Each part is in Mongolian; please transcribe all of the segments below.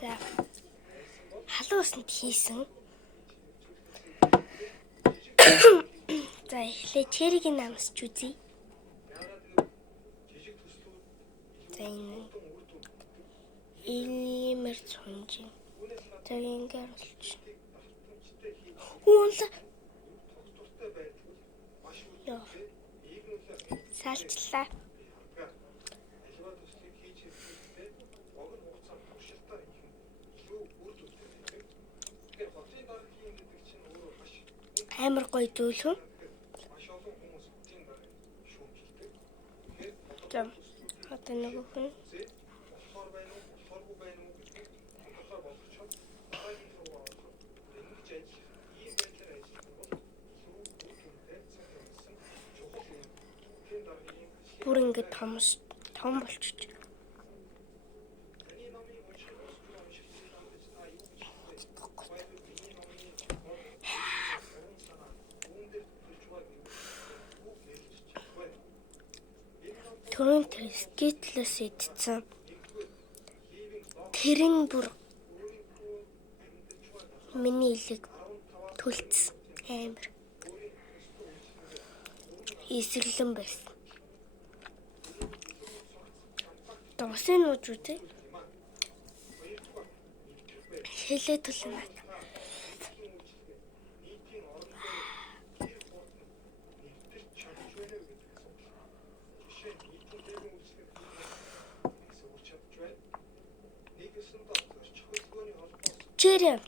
За халуусанд хийсэн. За эхлээ черигийн намсч үзье. За энэ иймэр цунжин. За ингээд болчих. Уунла. Яа. Салчлаа. Амар гоё дүүлхэн. За одоо нөгөөх нь бүр ингээд том болчих. Төрөн скетлээс идсэн. Тэрэн бүр миний илэг түлцсэн амар. Эсэглэн байсан. Досын нууж үтэй. Хэлээ түлэн. Черри.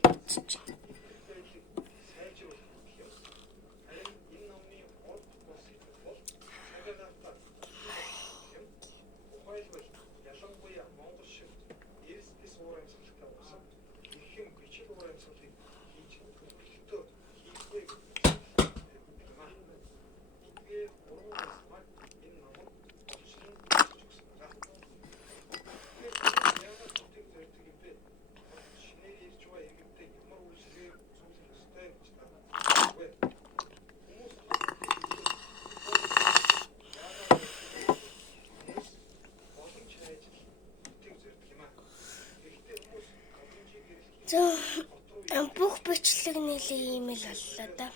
Бүх бичлэг нэлээ ийм л боллоо да.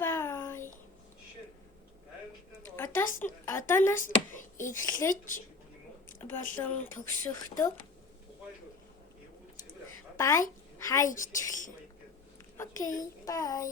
Бай. Одооноос эхлэж болон төгсөхдөө бай хай гэж хэлнэ. Окей, бай.